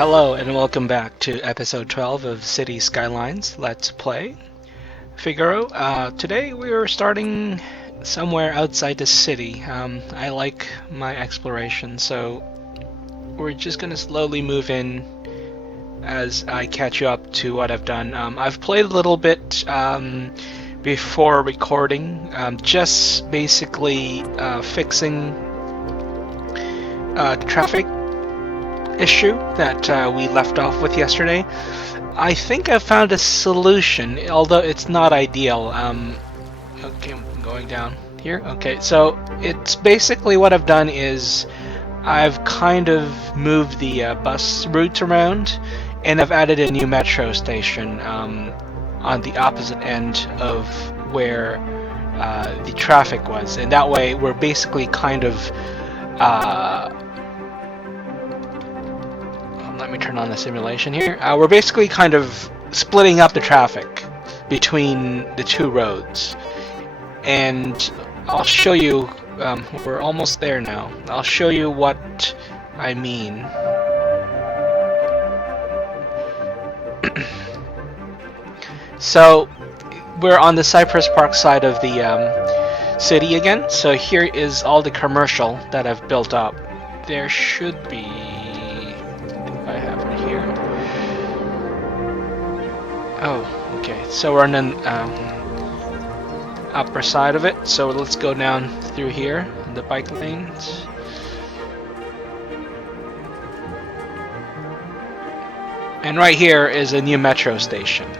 Hello and welcome back to episode 12 of City Skylines Let's Play Figaro. Today we are starting somewhere outside the city. I like my exploration, so we're just gonna slowly move in as I catch you up to what I've done. I've played a little bit before recording, just basically fixing the traffic issue that we left off with yesterday. I think I found a solution, although it's not ideal. Okay, I'm going down here. Okay, so it's basically what I've done is I've kind of moved the bus routes around, and I've added a new metro station on the opposite end of where the traffic was, and that way we're basically kind of let me turn on the simulation here. We're basically kind of splitting up the traffic between the two roads. And I'll show you, we're almost there now. I'll show you what I mean. So, we're on the Cypress Park side of the city again. So here is all the commercial that I've built up. There should be... I have it here. Oh, okay. So we're on the upper side of it. So let's go down through here, the bike lanes. And right here is a new metro station.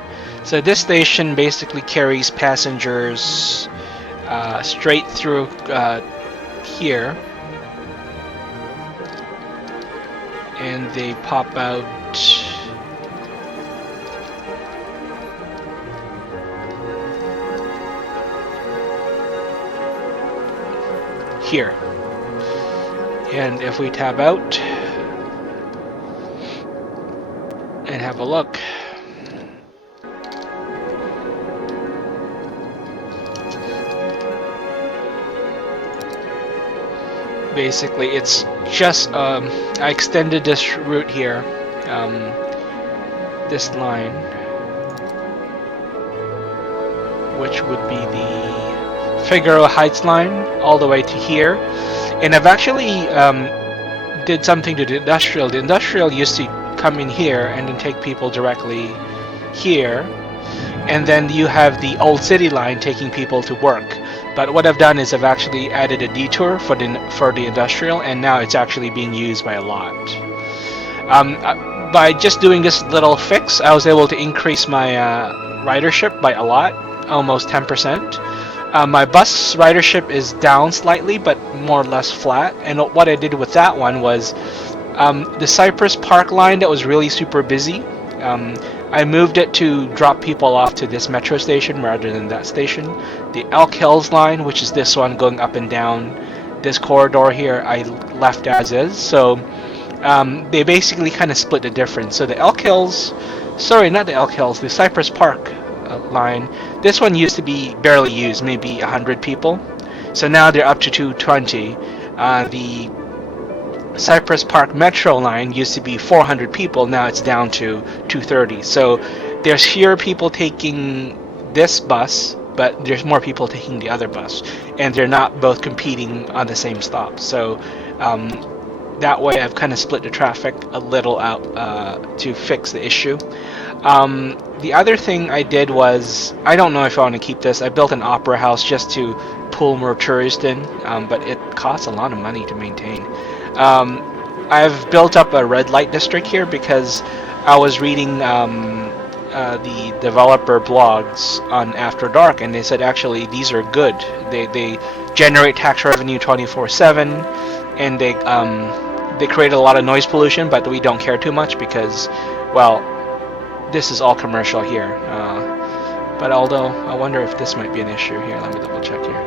So this station basically carries passengers straight through here. And they pop out here. And if we tab out and have a look, basically it's just I extended this route here, this line, which would be the Figaro Heights line all the way to here. And I've actually did something to the industrial. The industrial used to come in here and then take people directly here, and then you have the old city line taking people to work. But what I've done is I've actually added a detour for the industrial, and now it's actually being used by a lot. By just doing this little fix, I was able to increase my ridership by a lot, almost 10%. My bus ridership is down slightly, but more or less flat. And what I did with that one was the Cypress Park line that was really super busy. I moved it to drop people off to this metro station rather than that station. The Elk Hills line, which is this one going up and down this corridor here, I left as is. So they basically kind of split the difference. So the Elk Hills, sorry, not the Elk Hills, the Cypress Park line, this one used to be barely used, maybe 100 people. So now they're up to 220. The Cypress Park Metro line used to be 400 people, now it's down to 230. So there's fewer people taking this bus, but there's more people taking the other bus, and they're not both competing on the same stop. So that way I've kind of split the traffic a little out to fix the issue. The other thing I did was, I don't know if I want to keep this, I built an opera house just to pull more tourists in, but it costs a lot of money to maintain. I've built up a red light district here because I was reading the developer blogs on After Dark, and they said actually these are good. They generate tax revenue 24/7, and they create a lot of noise pollution, but we don't care too much because, well, this is all commercial here. But although I wonder if this might be an issue here. Let me double check here.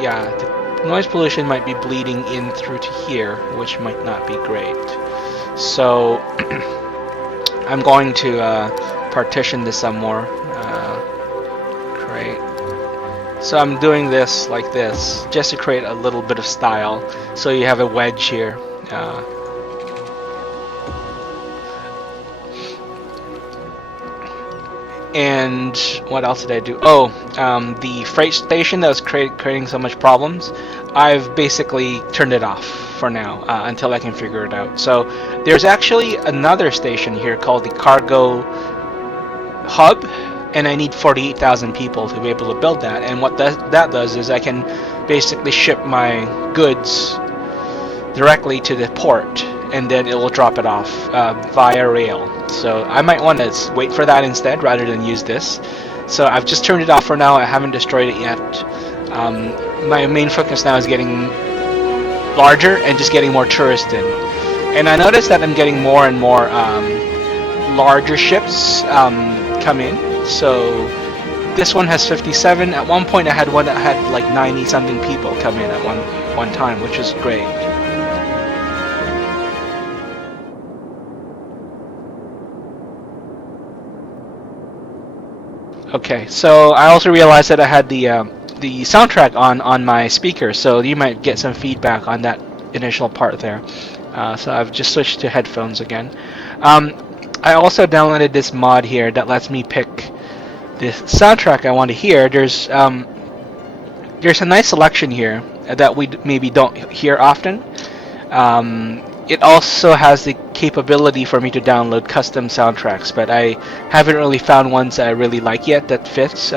Yeah. Noise pollution might be bleeding in through to here, which might not be great. So I'm going to partition this some more. Create. So I'm doing this like this, just to create a little bit of style. So you have a wedge here. And what else did I do? Oh, the freight station that was creating so much problems, I've basically turned it off for now until I can figure it out. So there's actually another station here called the Cargo Hub, and I need 48,000 people to be able to build that. And what that does is I can basically ship my goods directly to the port, and then it will drop it off via rail. So I might want to wait for that instead rather than use this. So I've just turned it off for now. I haven't destroyed it yet. My main focus now is getting larger and just getting more tourists in. And I noticed that I'm getting more and more larger ships come in. So this one has 57. At one point I had one that had like 90 something people come in at one time, which is great. Okay, so I also realized that I had the soundtrack on my speaker, so you might get some feedback on that initial part there. So I've just switched to headphones again. I also downloaded this mod here that lets me pick the soundtrack I want to hear. There's a nice selection here that we maybe don't hear often. It also has the capability for me to download custom soundtracks, but I haven't really found ones that I really like yet that fits.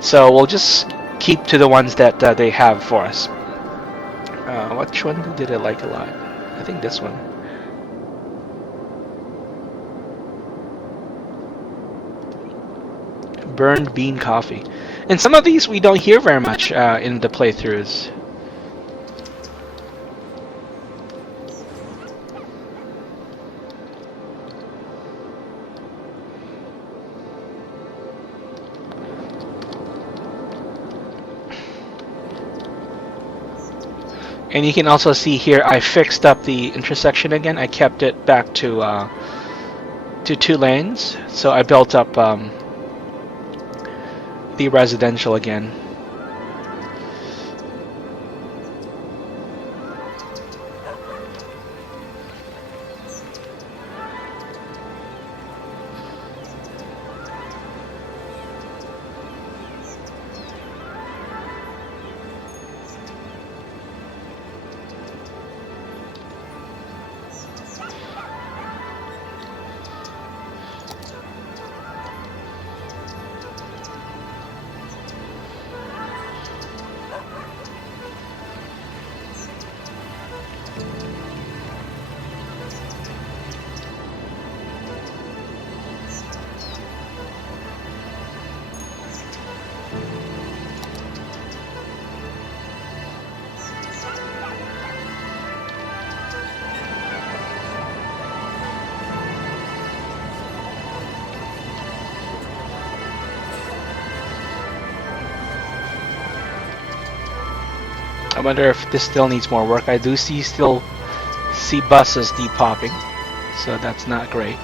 So we'll just keep to the ones that they have for us. Which one did I like a lot? I think this one. Burned bean coffee. And some of these we don't hear very much in the playthroughs. And you can also see here I fixed up the intersection again. I kept it back to 2 lanes. So I built up the residential again. I wonder if this still needs more work. I do still see buses depopping, so that's not great.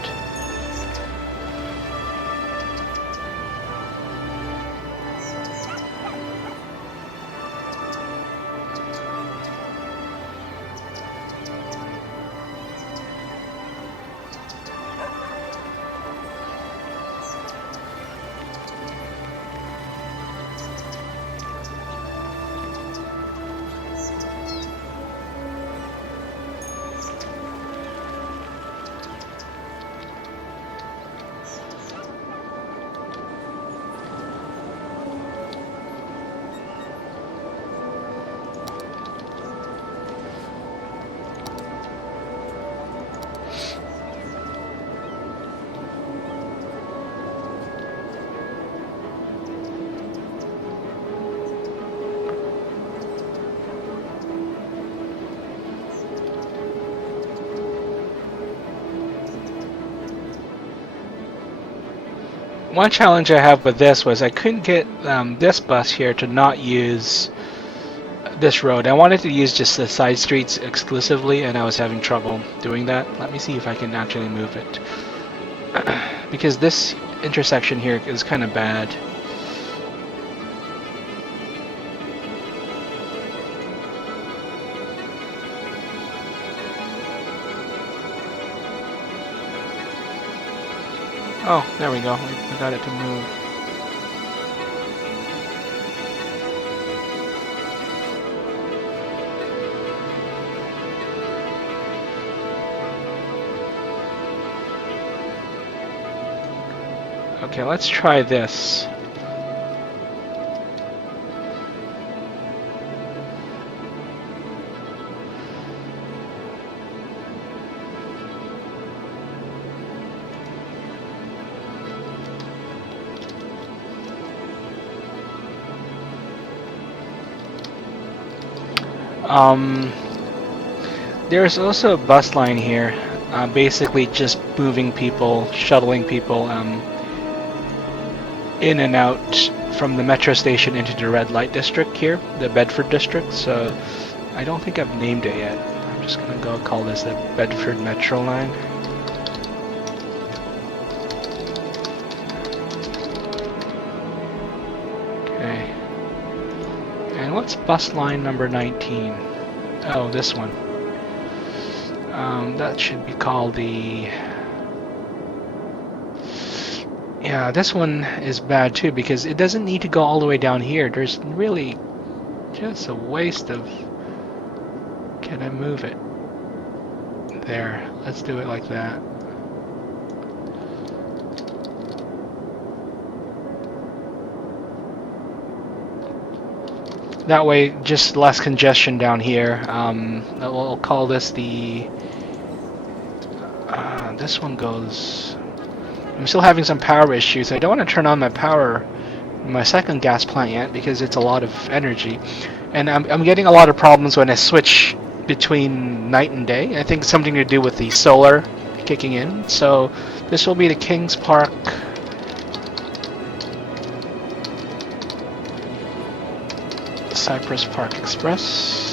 One challenge I have with this was I couldn't get this bus here to not use this road. I wanted to use just the side streets exclusively, and I was having trouble doing that. Let me see if I can actually move it. Because this intersection here is kind of bad. Oh, there we go. We got it to move. Okay, let's try this. There's also a bus line here, basically just moving people, shuttling people in and out from the metro station into the red light district here, the Bedford district. So I don't think I've named it yet. I'm just gonna go call this the Bedford Metro line. Okay. And what's bus line number 19? Oh, this one. That should be called the... Yeah, this one is bad too because it doesn't need to go all the way down here. There's really just a waste of... Can I move it? There. Let's do it like that. That way, just less congestion down here. We'll call this the... this one goes... I'm still having some power issues. I don't want to turn on my power in my second gas plant yet because it's a lot of energy. And I'm getting a lot of problems when I switch between night and day. I think it's something to do with the solar kicking in. So this will be the Kings Park... Cypress Park Express.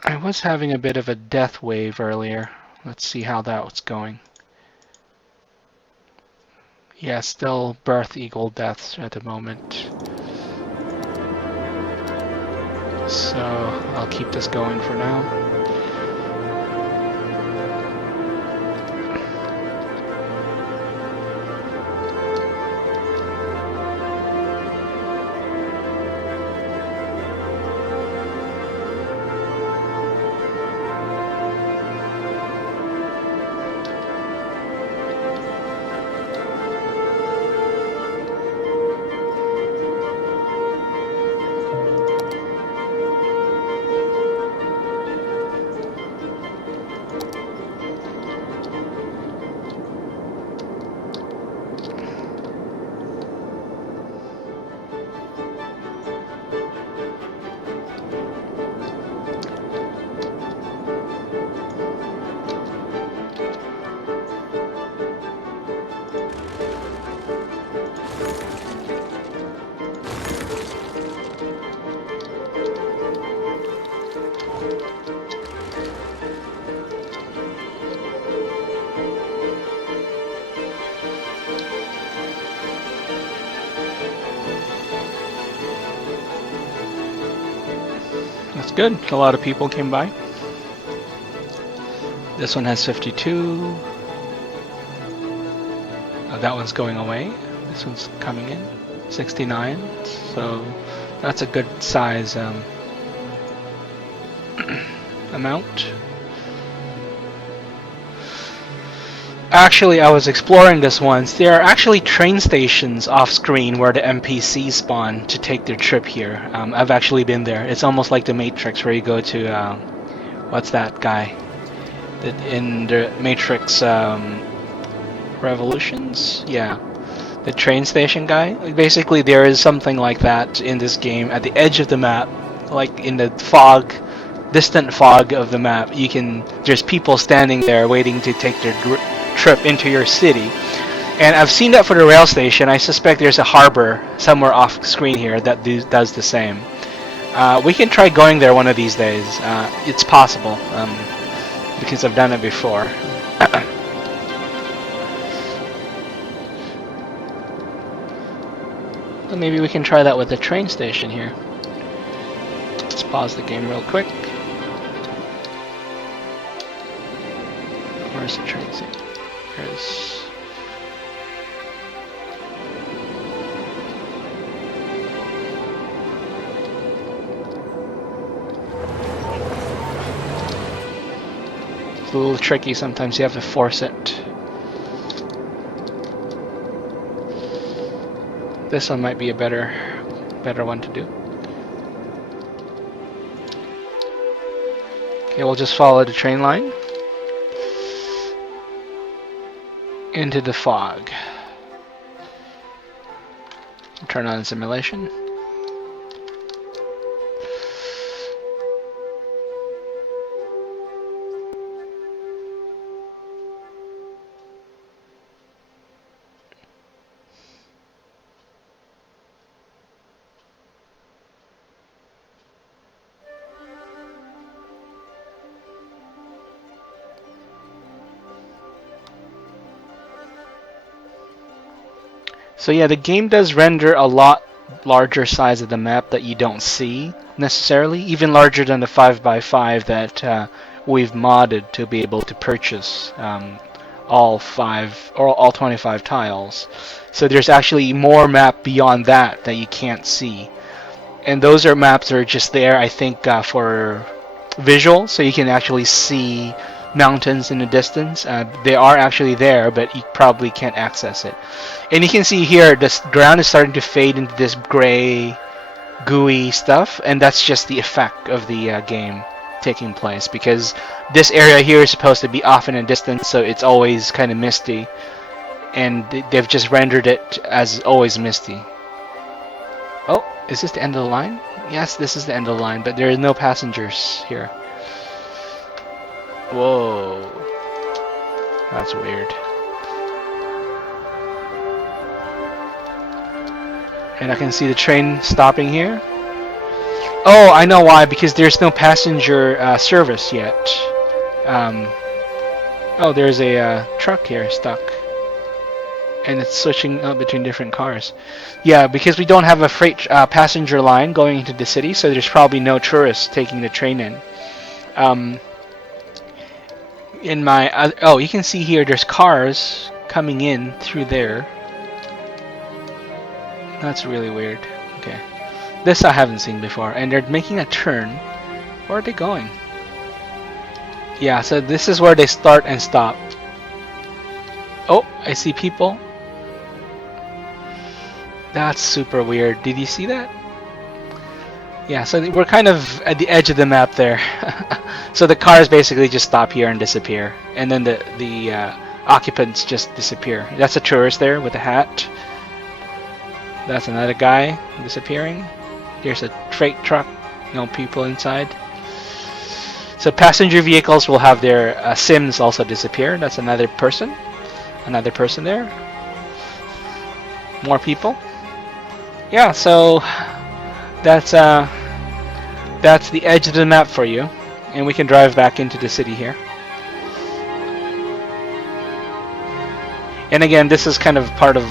I was having a bit of a death wave earlier. Let's see how that was going. Yeah, still birth eagle deaths at the moment. So I'll keep this going for now. That's good. A lot of people came by. This one has 52. That one's going away. This one's coming in. 69. So that's a good size amount. Actually, I was exploring this once. There are actually train stations off screen where the NPCs spawn to take their trip here. I've actually been there. It's almost like the Matrix where you go to, what's that guy? In the Matrix Revolutions? Yeah. The train station guy. Basically, there is something like that in this game at the edge of the map, like in the fog, distant fog of the map. There's people standing there waiting to take their trip into your city. And I've seen that for the rail station. I suspect there's a harbor somewhere off screen here that does the same. We can try going there one of these days. It's possible, because I've done it before. So maybe we can try that with the train station here. Let's pause the game real quick. Where's the train station? There's... It's a little tricky sometimes, you have to force it. This one might be a better one to do. Okay, we'll just follow the train line into the fog. Turn on simulation. So yeah, the game does render a lot larger size of the map that you don't see necessarily, even larger than the 5x5 that we've modded to be able to purchase all 25 tiles. So there's actually more map beyond that that you can't see. And those are maps that are just there, I think, for visual, so you can actually see mountains in the distance. They are actually there, but you probably can't access it. And you can see here, the ground is starting to fade into this gray, gooey stuff, and that's just the effect of the game taking place, because this area here is supposed to be off in a distance, so it's always kind of misty, and they've just rendered it as always misty. Oh, is this the end of the line? Yes, this is the end of the line, but there are no passengers here. Whoa. That's weird. And I can see the train stopping here. Oh, I know why, because there's no passenger service yet. Oh, there's a truck here stuck. And it's switching between different cars. Yeah, because we don't have a freight passenger line going into the city, so there's probably no tourists taking the train in. In my oh, you can see here there's cars coming in through there. That's really weird. Okay, this I haven't seen before, and they're making a turn. Where are they going? Yeah, so this is where they start and stop. Oh, I see people. That's super weird. Did you see that? Yeah, so we're kind of at the edge of the map there. So the cars basically just stop here and disappear, and then the occupants just disappear. That's a tourist there with a hat. That's another guy disappearing. There's a freight truck, no people inside. So passenger vehicles will have their sims also disappear. That's another person there. More people. Yeah, so that's the edge of the map for you, and we can drive back into the city here. And again, this is kind of part of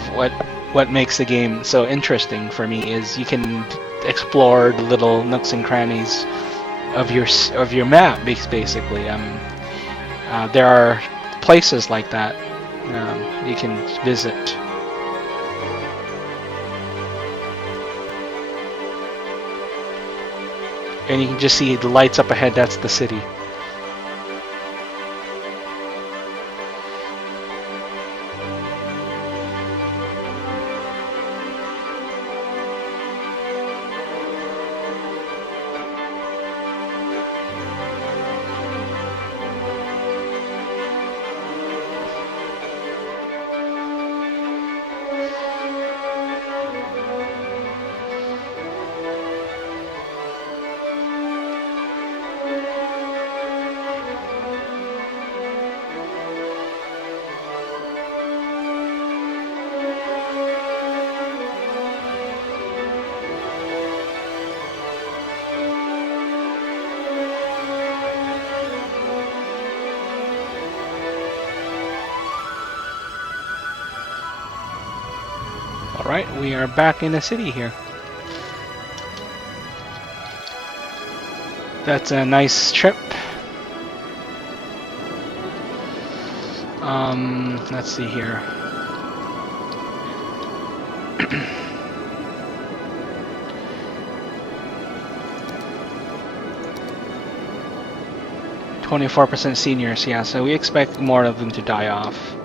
what makes the game so interesting for me, is you can explore the little nooks and crannies of your map, basically. There are places like that you can visit. And you can just see the lights up ahead, that's the city. Alright, we are back in the city here. That's a nice trip. Let's see here. %24 seniors, yeah, so we expect more of them to die off.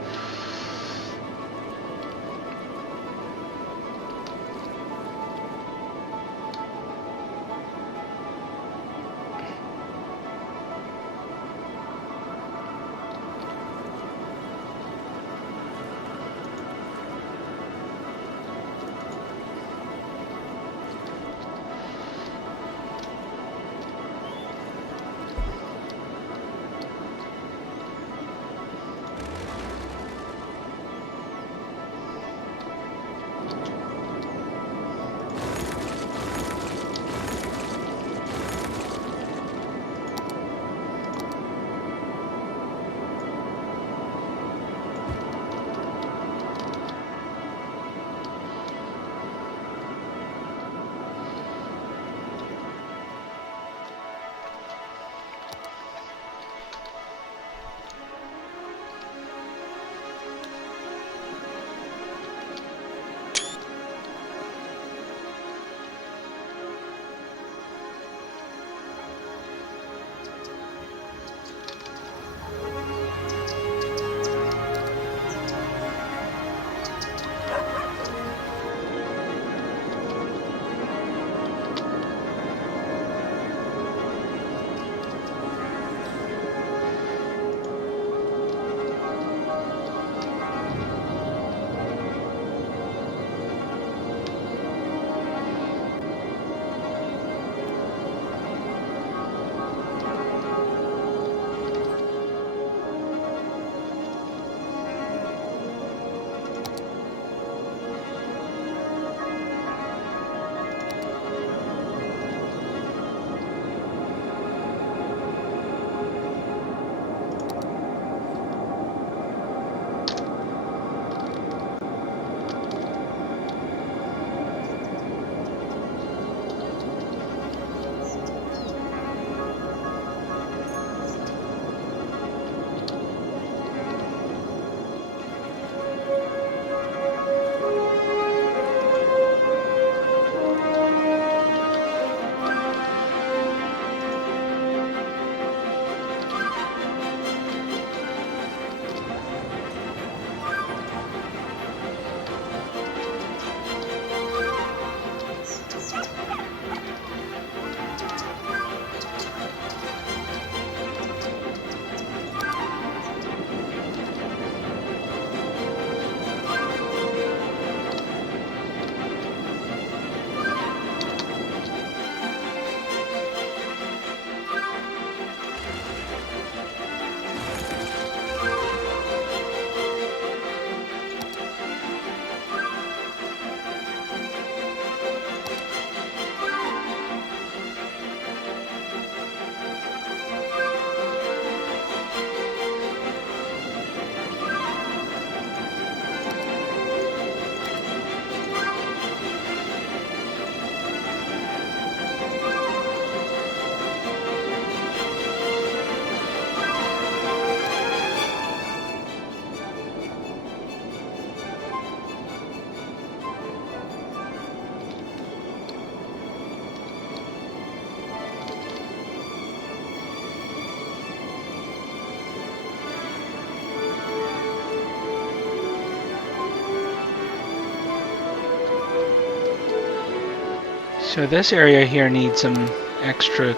So this area here needs some extra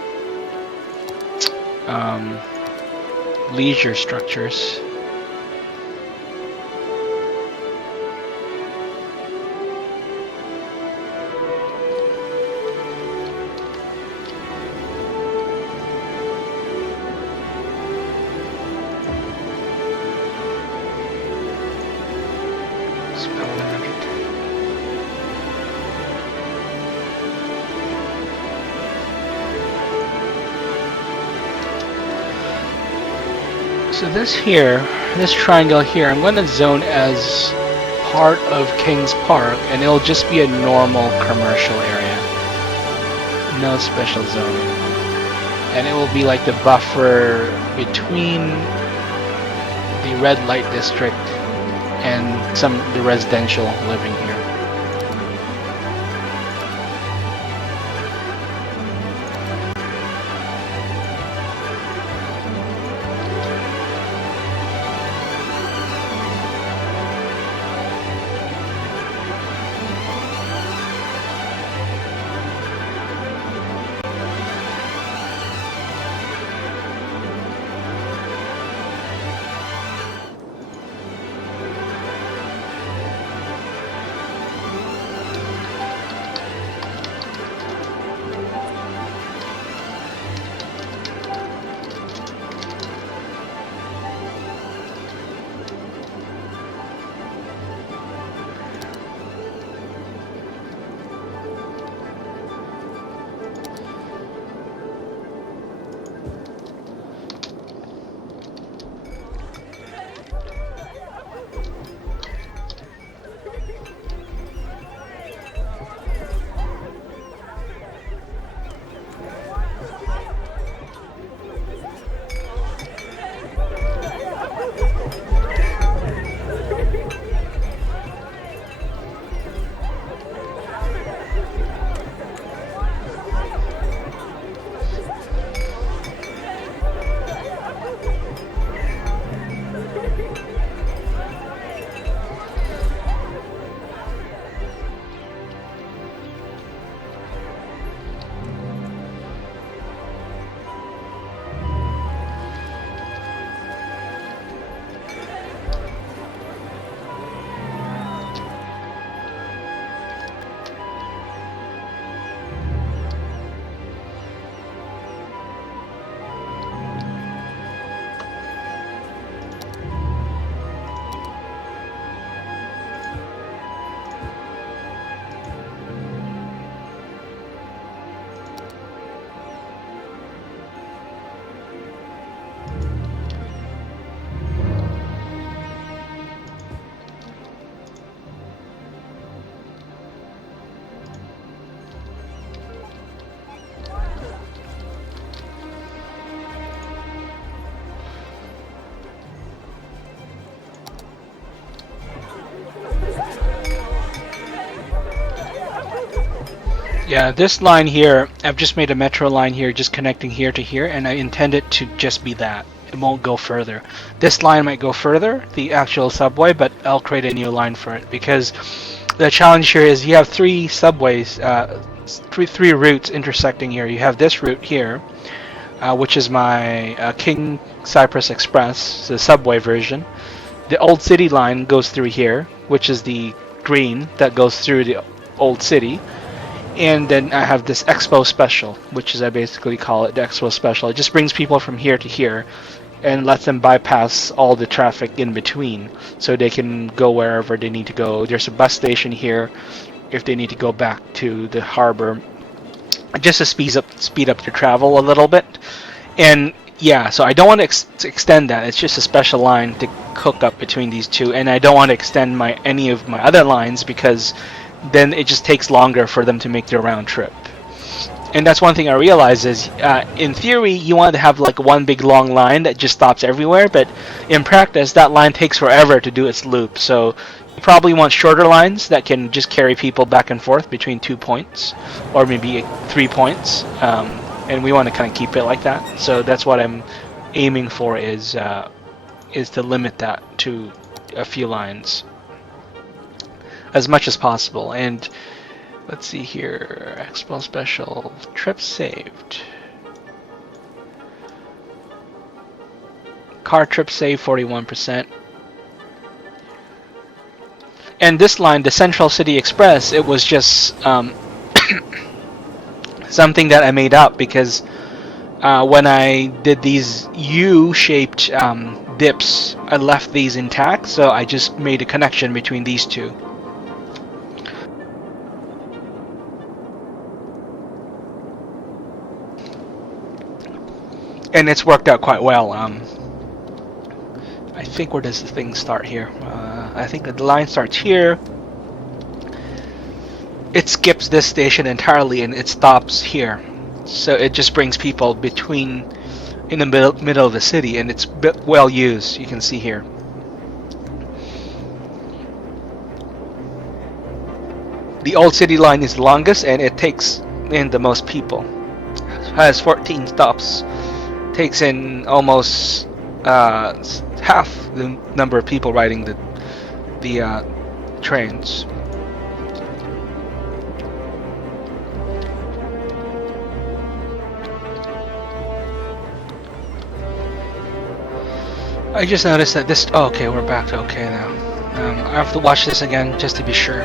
leisure structures. So this here, this triangle here, I'm going to zone as part of Kings Park, and it'll just be a normal commercial area. No special zoning. And it will be like the buffer between the red light district and the residential living here. Yeah, this line here, I've just made a metro line here just connecting here to here, and I intend it to just be that. It won't go further. This line might go further, the actual subway, but I'll create a new line for it because the challenge here is you have three subways, three routes intersecting here. You have this route here, which is my King Cypress Express, the subway version. The Old City line goes through here, which is the green that goes through the Old City. And then I have this Expo Special, which is I basically call it the Expo Special. It just brings people from here to here and lets them bypass all the traffic in between so they can go wherever they need to go. There's a bus station here if they need to go back to the harbor, just to speed up their travel a little bit. And yeah, so I don't want to extend that. It's just a special line to hook up between these two, and I don't want to extend any of my other lines because then it just takes longer for them to make their round trip. And that's one thing I realize is, in theory, you want to have like one big long line that just stops everywhere, but in practice, that line takes forever to do its loop. So you probably want shorter lines that can just carry people back and forth between 2 points, or maybe 3 points. And we want to kind of keep it like that. So that's what I'm aiming for is to limit that to a few lines as much as possible. And let's see here, Expo Special, trip saved. Car trip saved 41%. And this line, the Central City Express, it was just something that I made up because when I did these U-shaped dips, I left these intact, so I just made a connection between these two. And it's worked out quite well. I I think where does the thing start here? I think the line starts here. It skips this station entirely and it stops here. So it just brings people between in the middle of the city, and it's well used. You can see here. The old city line is the longest, and it takes in the most people. It has 14 stops. Takes in almost half the number of people riding the trains. I just noticed that this. Oh, okay, we're back to okay now. I have to watch this again just to be sure.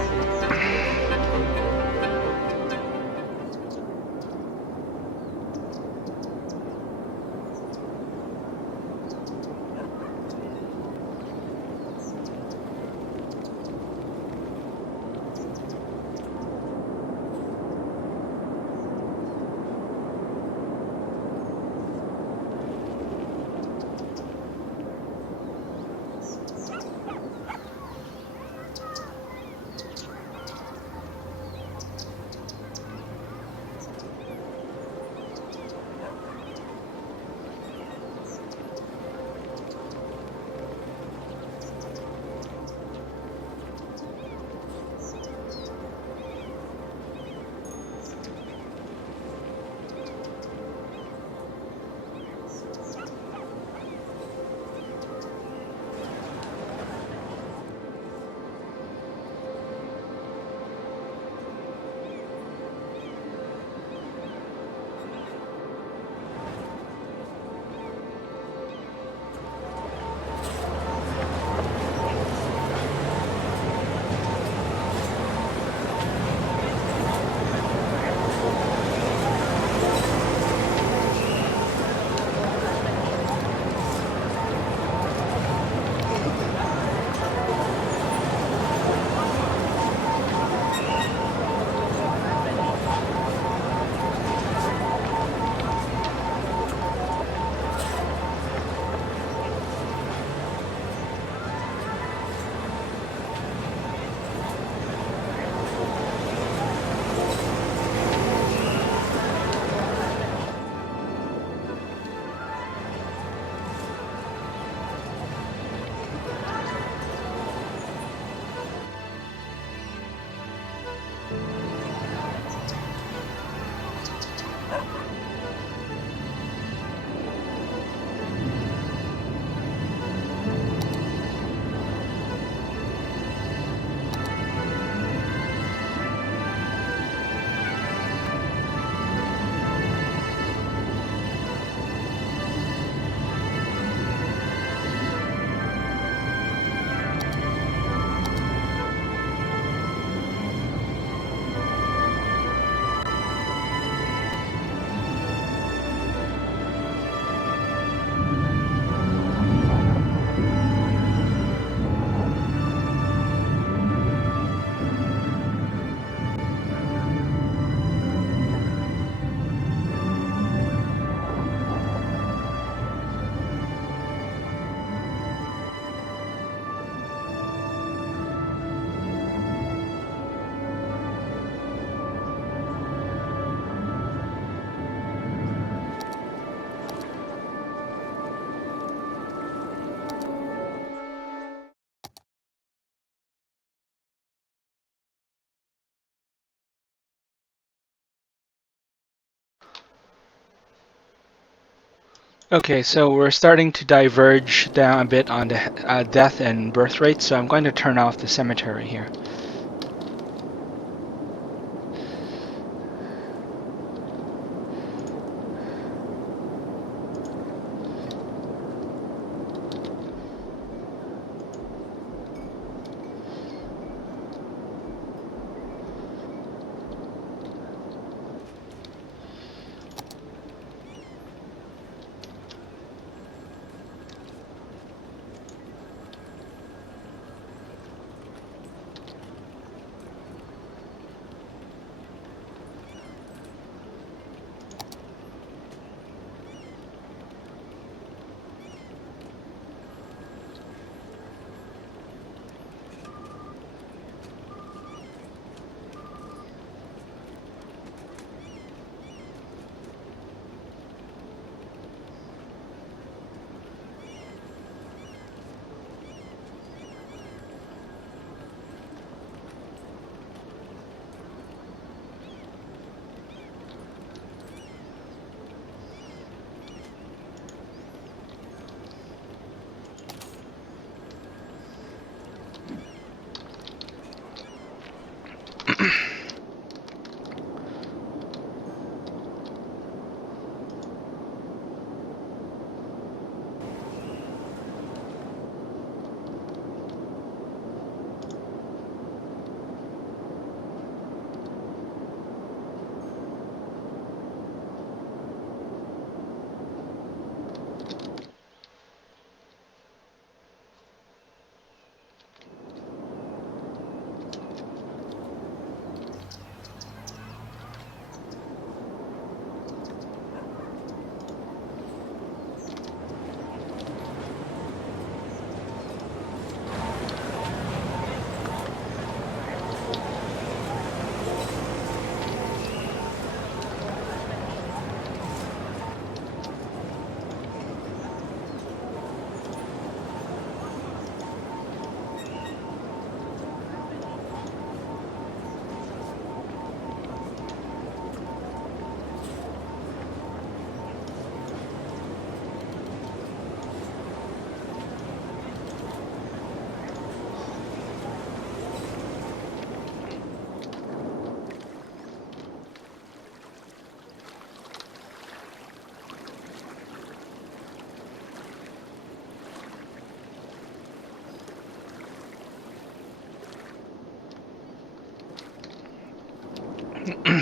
Okay, so we're starting to diverge down a bit on the death and birth rate, so I'm going to turn off the cemetery here.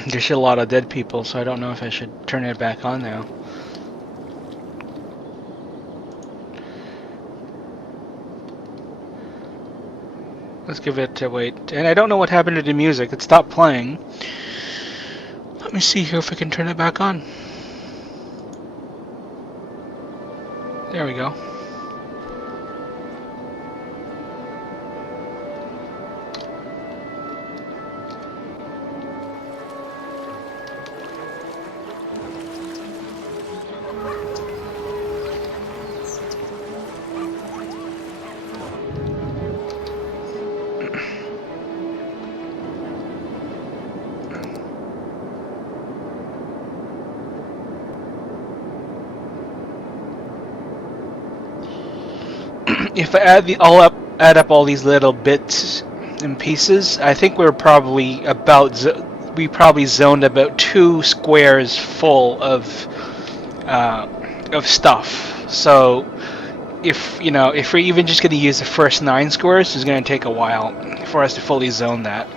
There's a lot of dead people, so I don't know if I should turn it back on now. Let's give it a wait. And I don't know what happened to the music. It stopped playing. Let me see here if I can turn it back on. There we go. If I add up all these little bits and pieces, I think we're probably we probably zoned about 2 squares full of stuff. So if if we're even just going to use the first 9 squares, it's going to take a while for us to fully zone that.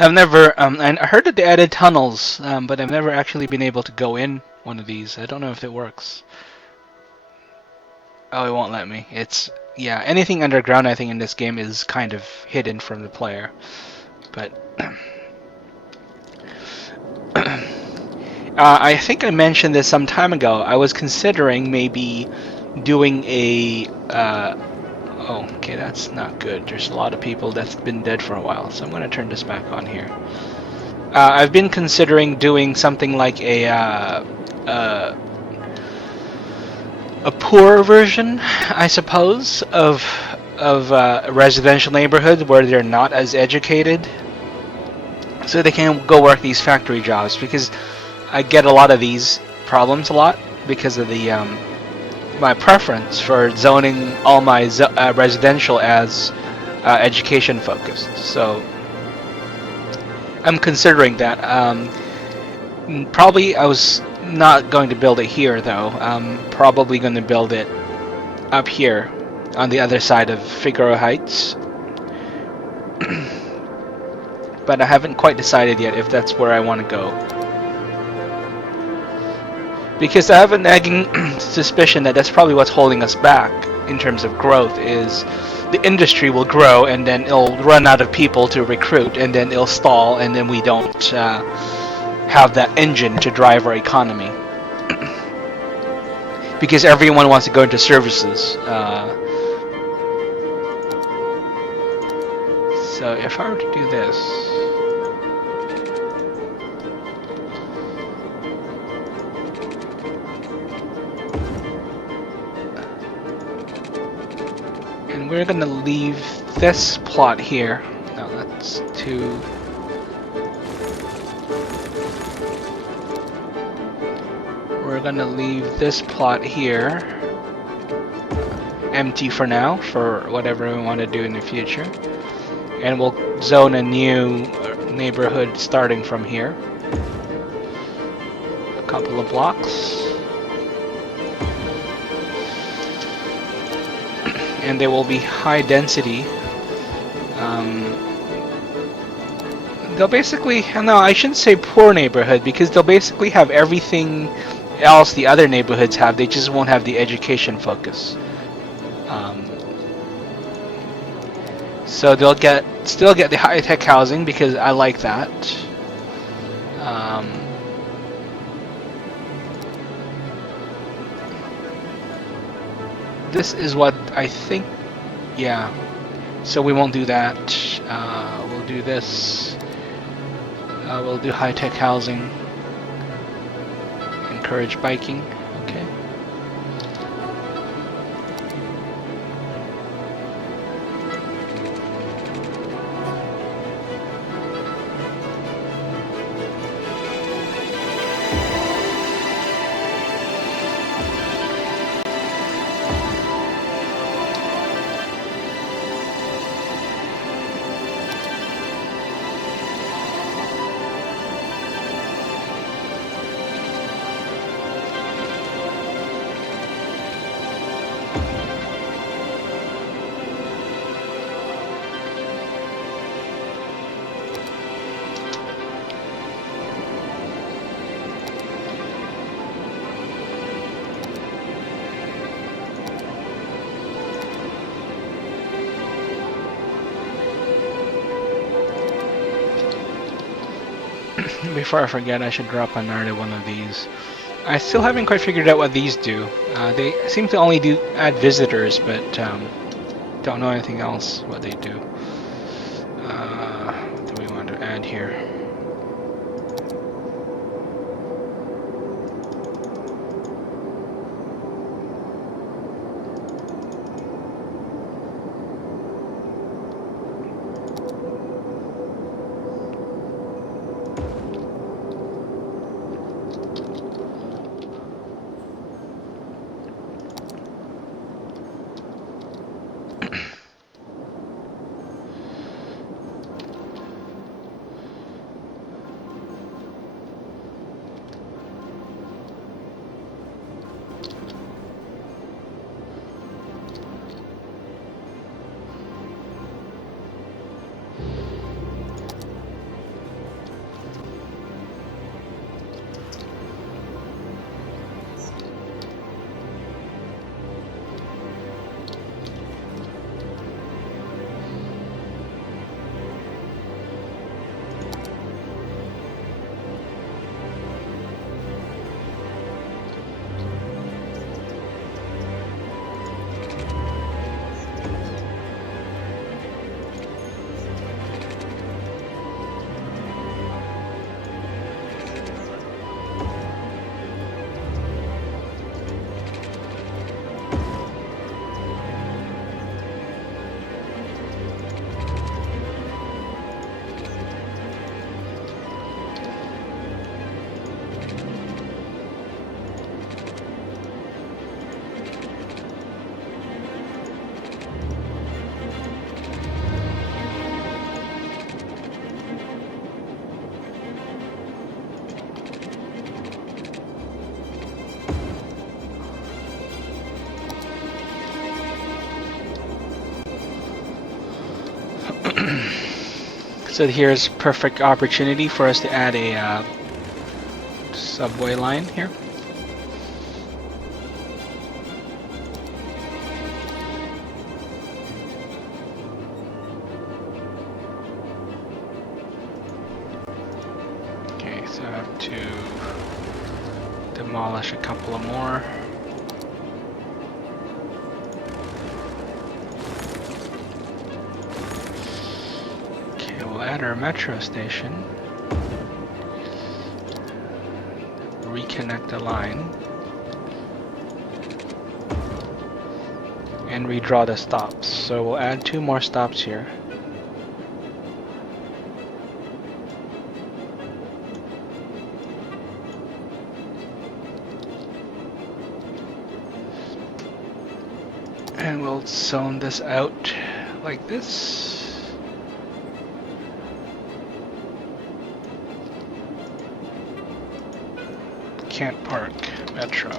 I've never, and I heard that they added tunnels, but I've never actually been able to go in one of these. I don't know if it works. Oh, it won't let me. Yeah, anything underground I think in this game is kind of hidden from the player. But I think I mentioned this some time ago. I was considering maybe doing a oh, okay, that's not good. There's a lot of people that's been dead for a while, so I'm going to turn this back on here. I've been considering doing something like a poor version, I suppose, of a residential neighborhood where they're not as educated, so they can go work these factory jobs. Because I get a lot of these problems a lot because of the my preference for zoning all my residential as education focused. So I'm considering that. Probably I was not going to build it here though. I'm probably going to build it up here on the other side of Figaro Heights. But I haven't quite decided yet if that's where I want to go. Because I have a nagging suspicion that that's probably what's holding us back in terms of growth, is the industry will grow and then it'll run out of people to recruit and then it'll stall and then we don't have that engine to drive our economy. Because everyone wants to go into services. So if I were to do this... And we're gonna leave this plot here. No, that's too... We're gonna leave this plot here empty for now, for whatever we want to do in the future. And we'll zone a new neighborhood starting from here. A couple of blocks. and they will be high density. They'll basically, no, I shouldn't say poor neighborhood, because they'll basically have everything else the other neighborhoods have. They just won't have the education focus. So they'll still get the high-tech housing, because I like that. This is what I think. Yeah. So we won't do that. We'll do this. We'll do high-tech housing. Encourage biking. Okay. Before I forget, I should drop another one of these. I still haven't quite figured out what these do. They seem to only add visitors, but don't know anything else what they do. What do we want to add here? So here's perfect opportunity for us to add a subway line here. Okay, so I have to demolish a couple of more. At our metro station, reconnect the line, and redraw the stops. So we'll add 2 more stops here. And we'll zone this out like this. Can't park, Metro.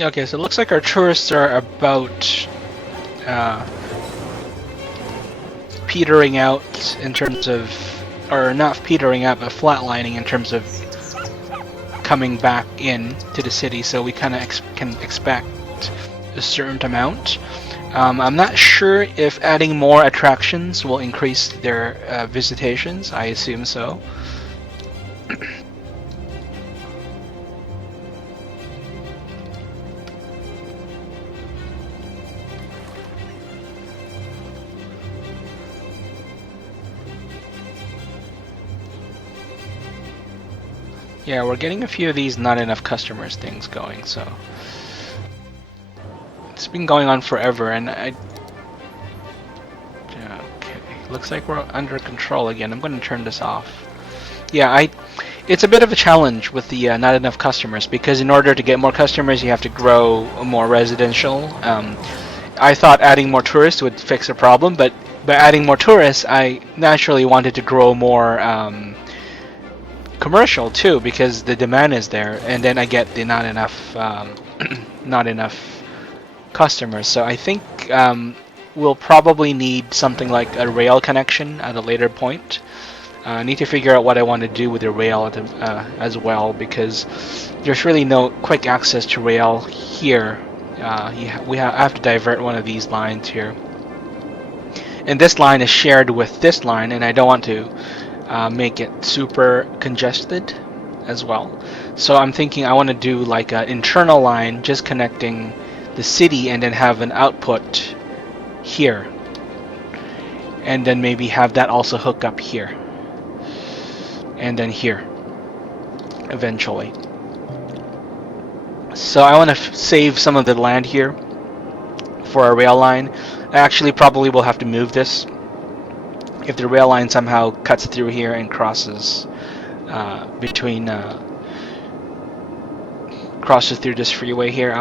Okay, so it looks like our tourists are about uh, petering out in terms of, or not petering out, but flatlining in terms of coming back in to the city. So we kind of can expect a certain amount. I'm not sure if adding more attractions will increase their visitations. I assume so. Yeah, we're getting a few of these not enough customers things going, so it's been going on forever, and okay, looks like we're under control again. I'm going to turn this off. Yeah, it's a bit of a challenge with the not enough customers because in order to get more customers, you have to grow more residential. I thought adding more tourists would fix the problem, but by adding more tourists, I naturally wanted to grow more commercial too because the demand is there, and then I get the not enough not enough customers. So I think we'll probably need something like a rail connection at a later point. I need to figure out what I want to do with the rail as well because there's really no quick access to rail here. I have to divert one of these lines here, and this line is shared with this line, and I don't want to make it super congested as well. So I'm thinking I want to do like an internal line just connecting the city and then have an output here. And then maybe have that also hook up here. And then here. Eventually. So I want to save some of the land here for a rail line. I actually probably will have to move this if the rail line somehow cuts through here and crosses crosses through this freeway here.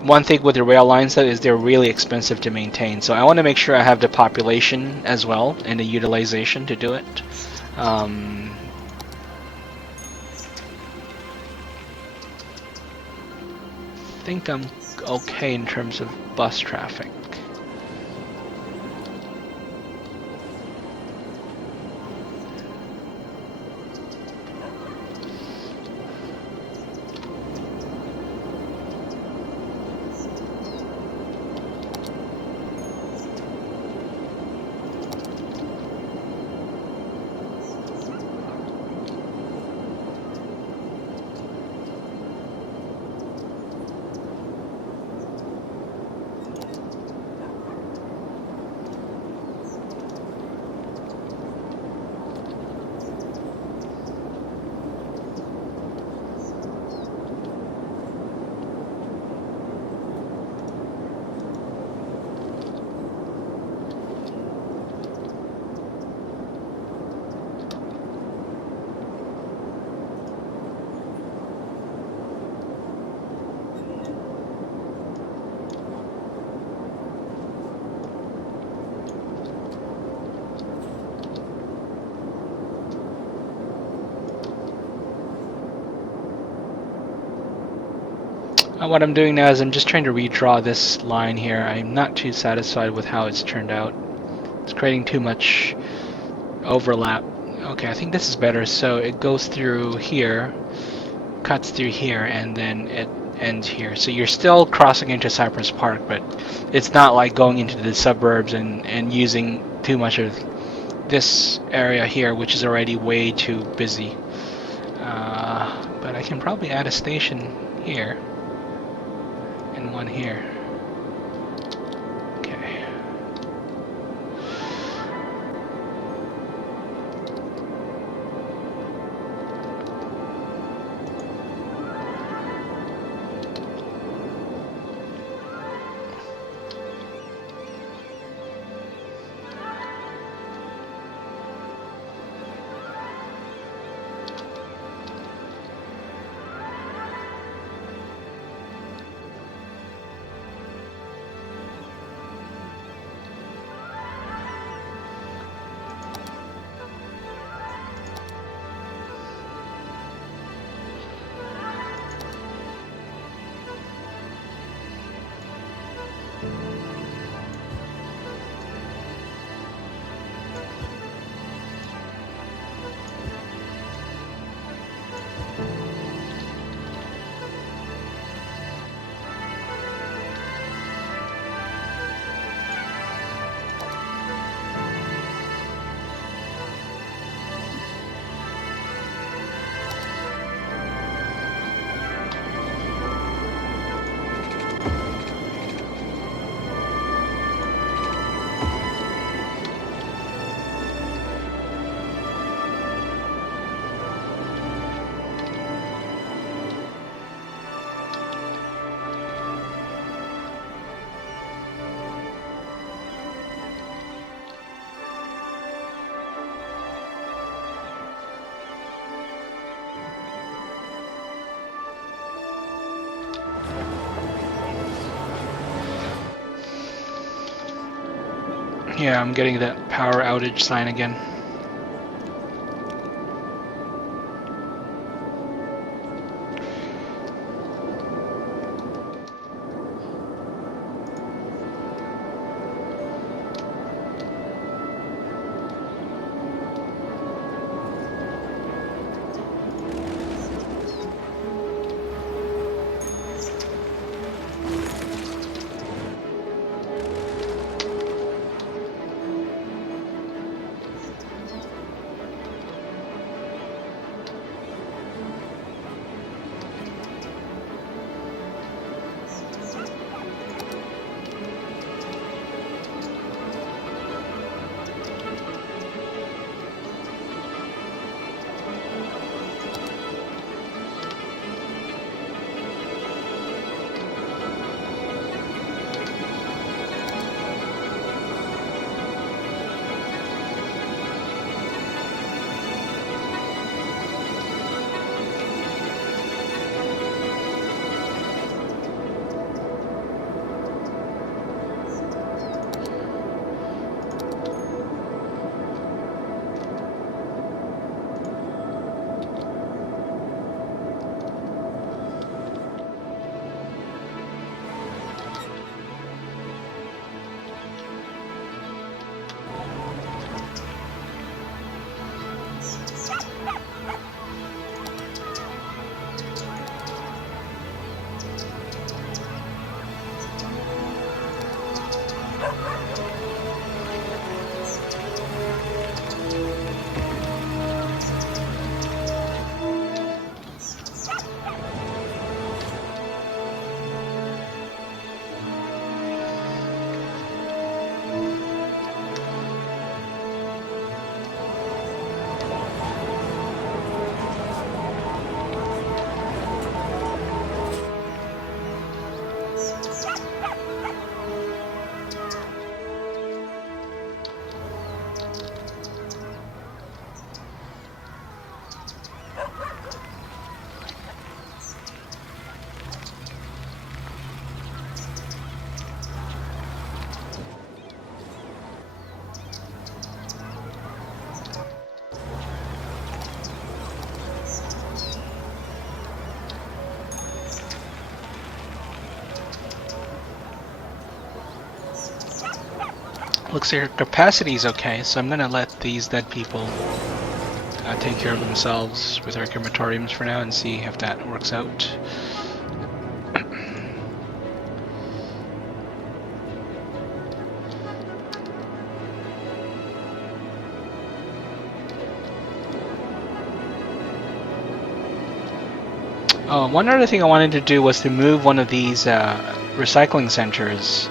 One thing with the rail lines though is they're really expensive to maintain, so I want to make sure I have the population as well and the utilization to do it. I think I'm okay in terms of bus traffic. What I'm doing now is I'm just trying to redraw this line here. I'm not too satisfied with how it's turned out. It's creating too much overlap. Okay, I think this is better. So it goes through here, cuts through here, and then it ends here. So you're still crossing into Cypress Park, but it's not like going into the suburbs and using too much of this area here, which is already way too busy. But I can probably add a station here and one here. Okay. Yeah, I'm getting that power outage sign again. Looks like her capacity is okay, so I'm gonna let these dead people take care of themselves with our crematoriums for now and see if that works out. One other thing I wanted to do was to move one of these recycling centers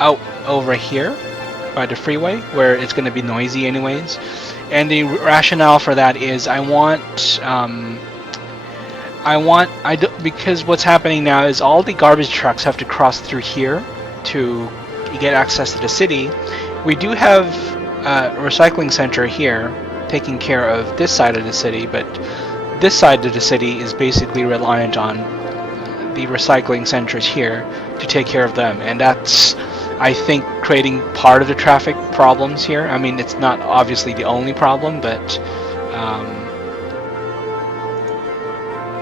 out over here by the freeway where it's going to be noisy anyways. And the rationale for that is because what's happening now is all the garbage trucks have to cross through here to get access to the city. We do have a recycling center here taking care of this side of the city, but this side of the city is basically reliant on the recycling centers here to take care of them, and that's, I think, creating part of the traffic problems here. I mean, it's not obviously the only problem, but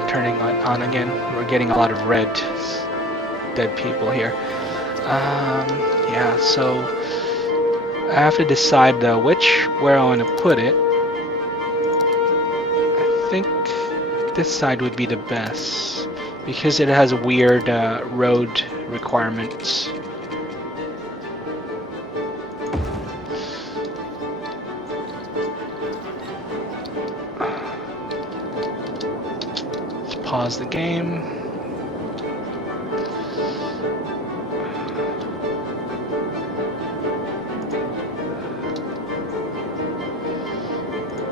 turning on again, we're getting a lot of red dead people here. Yeah, so I have to decide where I want to put it. I think this side would be the best because it has weird road requirements. Let's pause the game.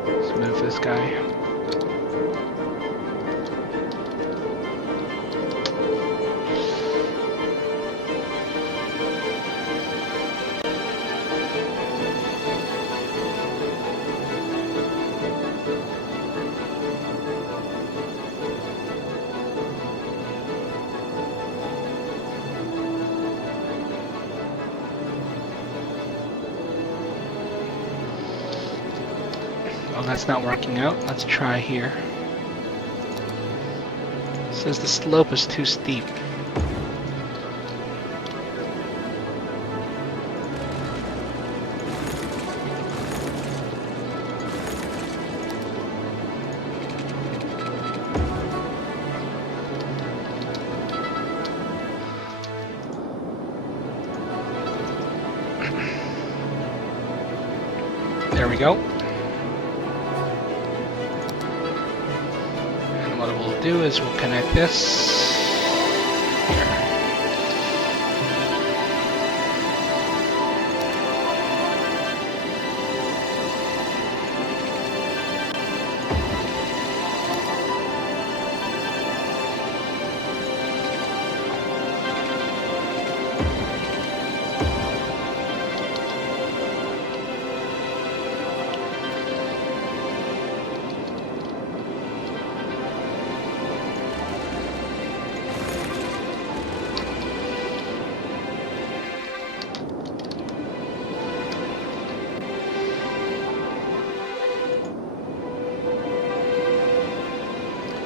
Let's move this guy. Well, that's not working out. Let's try here. It says the slope is too steep. There we go. And what we'll do is we'll connect this here.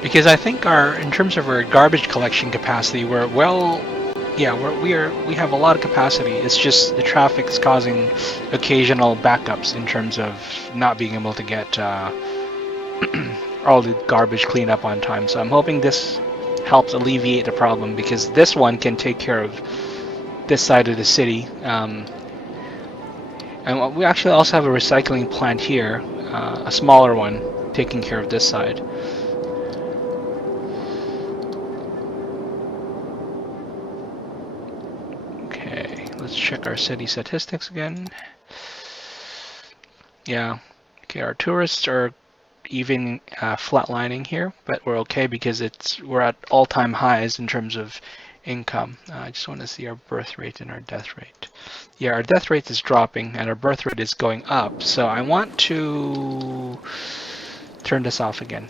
Because I think in terms of our garbage collection capacity, we're well, yeah, we have a lot of capacity. It's just the traffic is causing occasional backups in terms of not being able to get all the garbage cleaned up on time. So I'm hoping this helps alleviate the problem, because this one can take care of this side of the city. And we actually also have a recycling plant here, a smaller one, taking care of this side. Let's check our city statistics again. Yeah, okay, our tourists are even flatlining here, but we're okay because we're at all-time highs in terms of income. I just want to see our birth rate and our death rate. Yeah, our death rate is dropping and our birth rate is going up. So I want to turn this off again.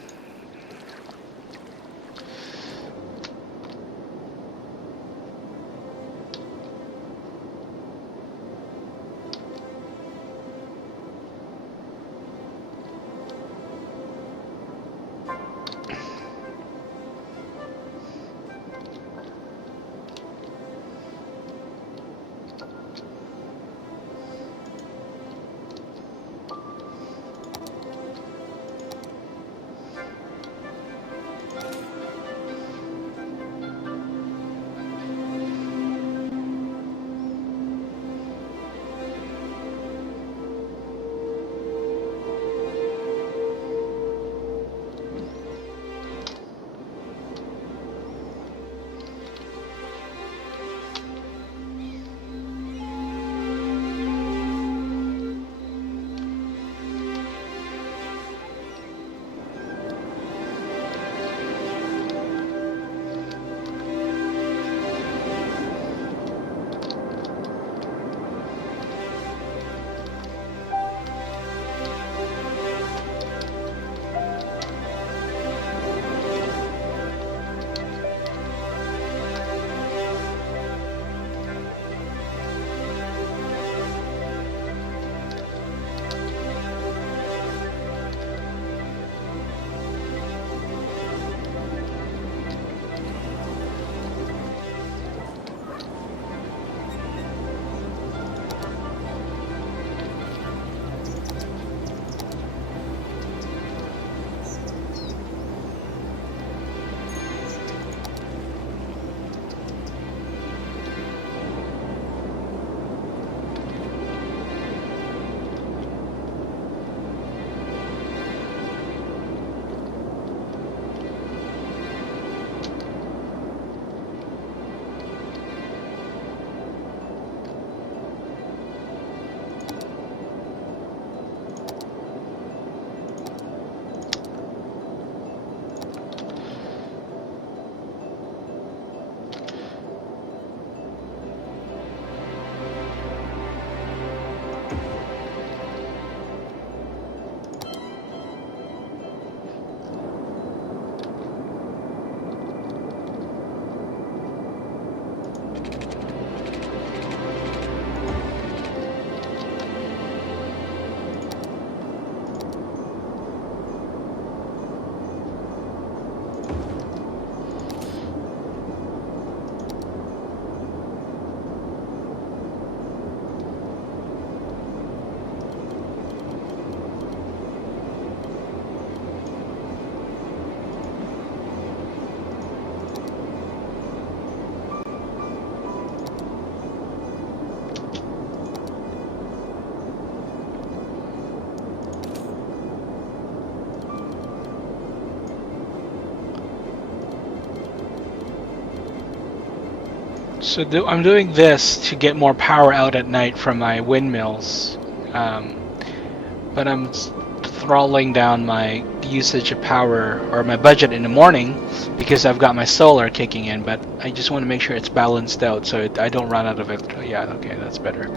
So I'm doing this to get more power out at night from my windmills, but I'm throttling down my usage of power or my budget in the morning because I've got my solar kicking in. But I just want to make sure it's balanced out so I don't run out of it. Yeah, okay, that's better.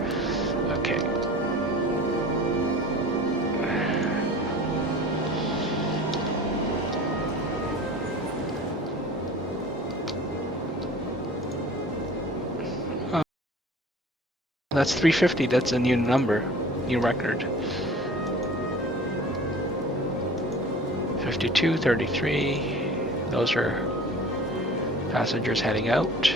Okay. That's 350. That's a new number, new record. 52, 33. Those are passengers heading out.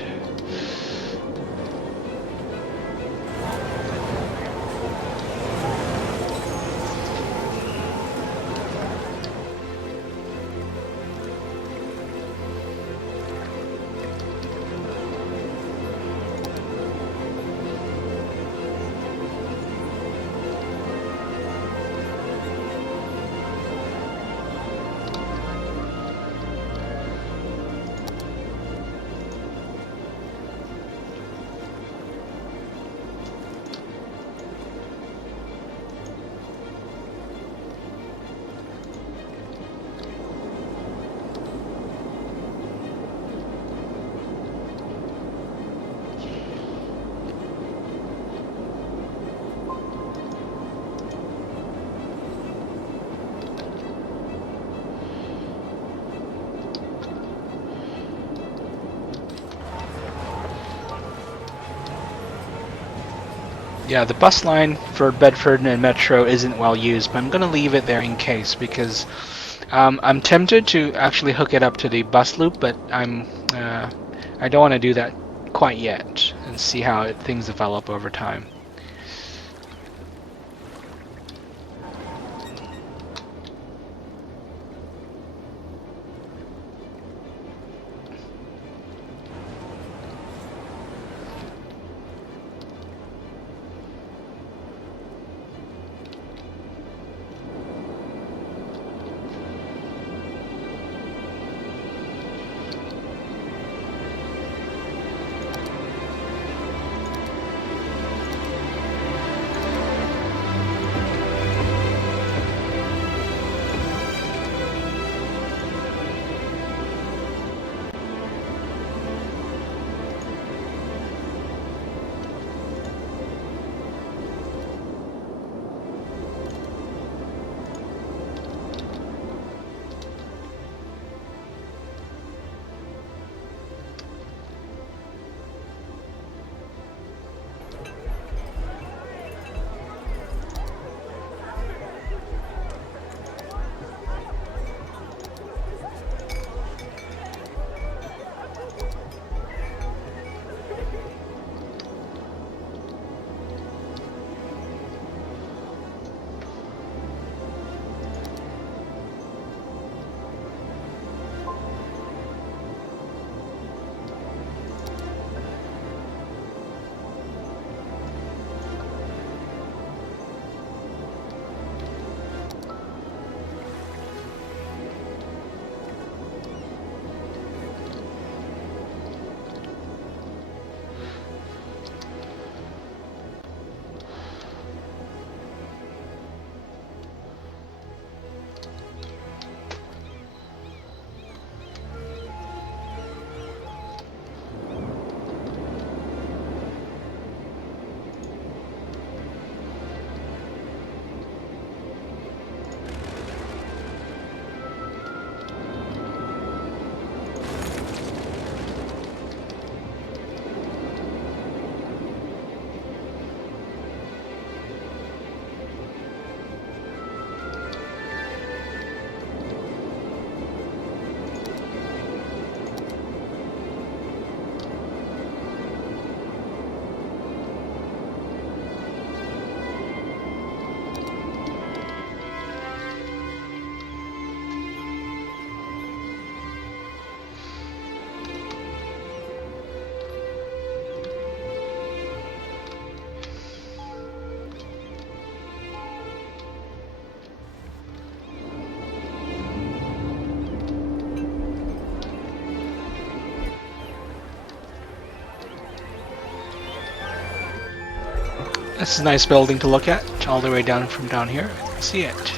Yeah, the bus line for Bedford and Metro isn't well used, but I'm going to leave it there in case because I'm tempted to actually hook it up to the bus loop, but I don't want to do that quite yet and see how things develop over time. This is a nice building to look at, all the way down from down here. See it.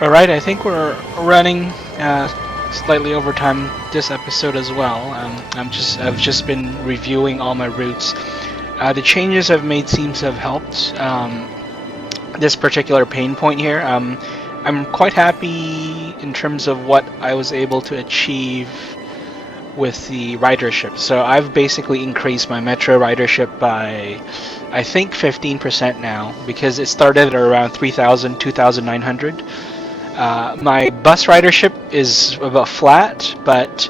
All right, I think we're running slightly over time this episode as well. I've just been reviewing all my routes. The changes I've made seems to have helped this particular pain point here. I'm quite happy in terms of what I was able to achieve with the ridership. So I've basically increased my metro ridership by, I think, 15% now, because it started at around 3,000, 2,900. My bus ridership is about flat, but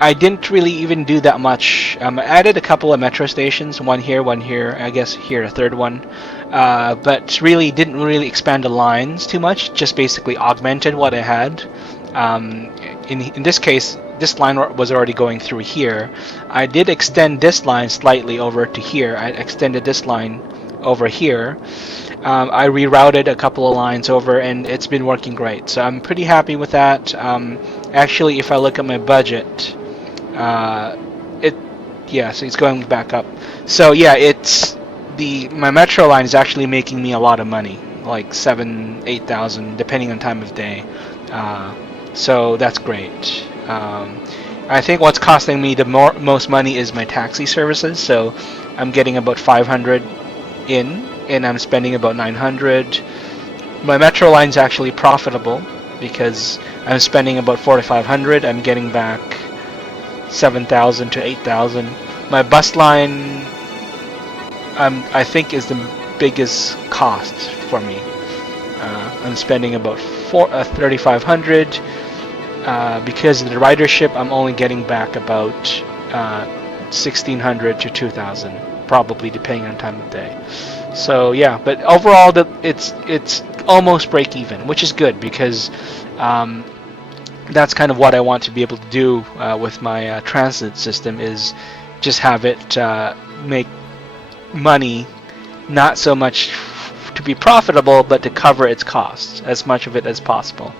I didn't really even do that much. I added a couple of metro stations, one here, I guess here a third one, but really didn't really expand the lines too much, just basically augmented what I had. In this case, this line was already going through here. I did extend this line slightly over to here. I extended this line over here. I rerouted a couple of lines over, and it's been working great. So I'm pretty happy with that. Actually, if I look at my budget, Yeah, so it's going back up. So yeah, it's my metro line is actually making me a lot of money, like 7, 8 thousand, depending on time of day. Uh, so that's great. I think what's costing me the most money is my taxi services. So I'm getting about 500 in, and I'm spending about 900. My metro line's actually profitable because I'm spending about 4,500. I'm getting back 7,000 to 8,000. My bus line, I think, is the biggest cost for me. I'm spending about 3,500. Because of the ridership, I'm only getting back about 1,600 to 2,000, probably depending on time of day. So yeah, but overall, it's almost break even, which is good because that's kind of what I want to be able to do with my transit system, is just have it make money, not so much to be profitable, but to cover its costs, as much of it as possible.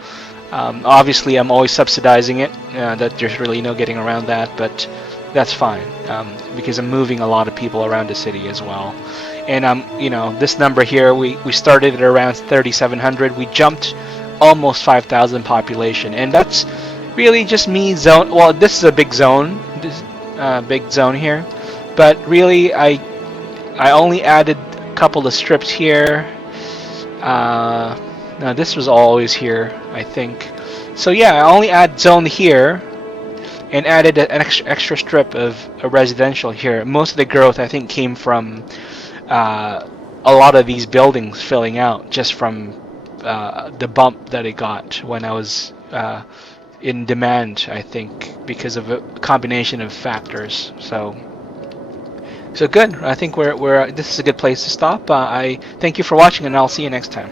Obviously, I'm always subsidizing it. That there's really no getting around that, but that's fine because I'm moving a lot of people around the city as well. And this number here, we started at around 3,700. We jumped almost 5,000 population, and that's really just me zone. Well, this is a big zone, this big zone here, but really I only added a couple of strips here. No, this was always here, I think. So yeah, I only add zone here and added an extra strip of a residential here. Most of the growth, I think, came from a lot of these buildings filling out just from the bump that it got when I was in demand, I think, because of a combination of factors. So good. I think we're this is a good place to stop. I thank you for watching, and I'll see you next time.